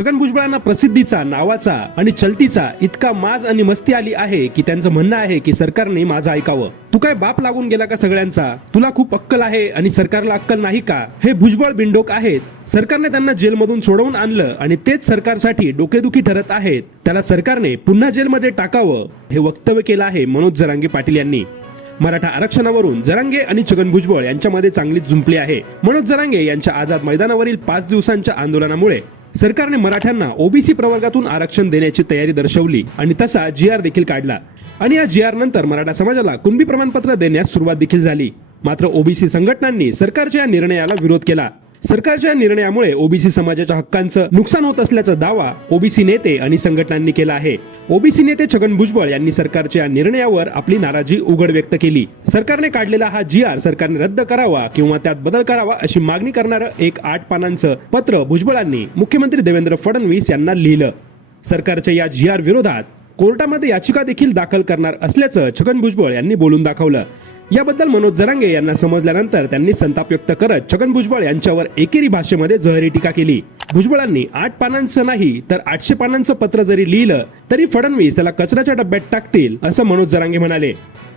छगन भुजबळांना प्रसिद्धीचा नावाचा आणि चलतीचा इतका माज आणि मस्ती आली आहे की त्यांचं म्हणणं आहे की सरकारने माझं ऐकावं. तू काय बाप लागून गेला का सगळ्यांचा? तुला खूप अक्कल आहे आणि सरकारला अक्कल नाही का? हे भुजबळ बिंडोक आहेत. सरकारने त्यांना जेलमधून सोडवून आणलं आणि तेच सरकारसाठी डोकेदुखी ठरत आहेत. त्याला सरकारने पुन्हा जेलमध्ये टाकावं हे वक्तव्य केलं आहे मनोज जरांगे पाटील यांनी. मराठा आरक्षणावरून जरांगे आणि छगन भुजबळ यांच्यामध्ये चांगलीच जुंपली आहे. मनोज जरांगे यांच्या आझाद मैदानावरील पाच दिवसांच्या आंदोलनामुळे सरकारने मराठ्यांना ओबीसी प्रवर्गातून आरक्षण देण्याची तयारी दर्शवली आणि तसा जी आर देखील काढला. आणि या जी आर नंतर मराठा समाजाला कुणबी प्रमाणपत्र देण्यास सुरुवात देखील झाली. मात्र ओबीसी संघटनांनी सरकारच्या या निर्णयाला विरोध केला. सरकारच्या निर्णयामुळे ओबीसी समाजाच्या हक्कांचं नुकसान होत असल्याचा दावा ओबीसी नेते आणि संघटनांनी केला आहे. ओबीसी नेते छगन भुजबळ यांनी सरकारच्या निर्णयावर आपली नाराजी उघड व्यक्त केली. सरकारने काढलेला हा जी आर सरकारने रद्द करावा किंवा त्यात बदल करावा अशी मागणी करणारं एक आठ पानांचं पत्र भुजबळांनी मुख्यमंत्री देवेंद्र फडणवीस यांना लिहिलं. सरकारच्या या जी आर विरोधात कोर्टामध्ये याचिका देखील दाखल करणार असल्याचं छगन भुजबळ यांनी बोलून दाखवलं. याबद्दल मनोज जरांगे यांना समजल्यानंतर त्यांनी संताप व्यक्त करत छगन भुजबळ यांच्यावर एकेरी भाषेमध्ये जहरी टीका केली. भुजबळांनी आठ पानांचं नाही तर आठशे पानांचं पत्र जरी लिहिलं तरी फडणवीस त्याला कचऱ्याच्या डब्यात टाकतील असं मनोज जरांगे म्हणाले.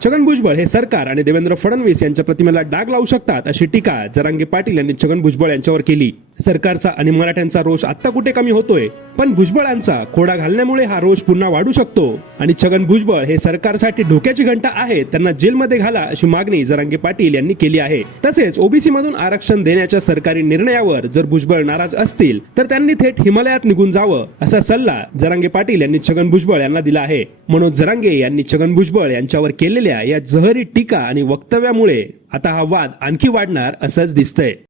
छगन भुजबळ हे सरकार आणि देवेंद्र फडणवीस यांच्या प्रतिमेला डाग लावू शकतात अशी टीका जरांगे पाटील यांनी छगन भुजबळ यांच्यावर केली. सरकारचा आणि मराठ्यांचा रोष आता कुठे कमी होतोय? पण भुजबळांचा खोडा घालण्यामुळे हा रोष पुन्हा वाढू शकतो. आणि छगन भुजबळ हे सरकारसाठी धोक्याची घंटा आहेत त्यांना जेलमध्ये घाला अशी मागणी जरांगे पाटील यांनी केली आहे. तसेच ओबीसी मधून आरक्षण देण्याच्या सरकारी निर्णयावर जर भुजबळ नाराज असतील तर त्यांनी थेट हिमालयात निघून जावं असा सल्ला जरांगे पाटील यांनी छगन भुजबळ यांना दिला आहे. मनोज जरांगे यांनी छगन भुजबळ यांच्यावर केलेल्या या जहरी टीका आणि वक्तव्यामुळे आता हा वाद आणखी वाढणार असंच दिसतंय.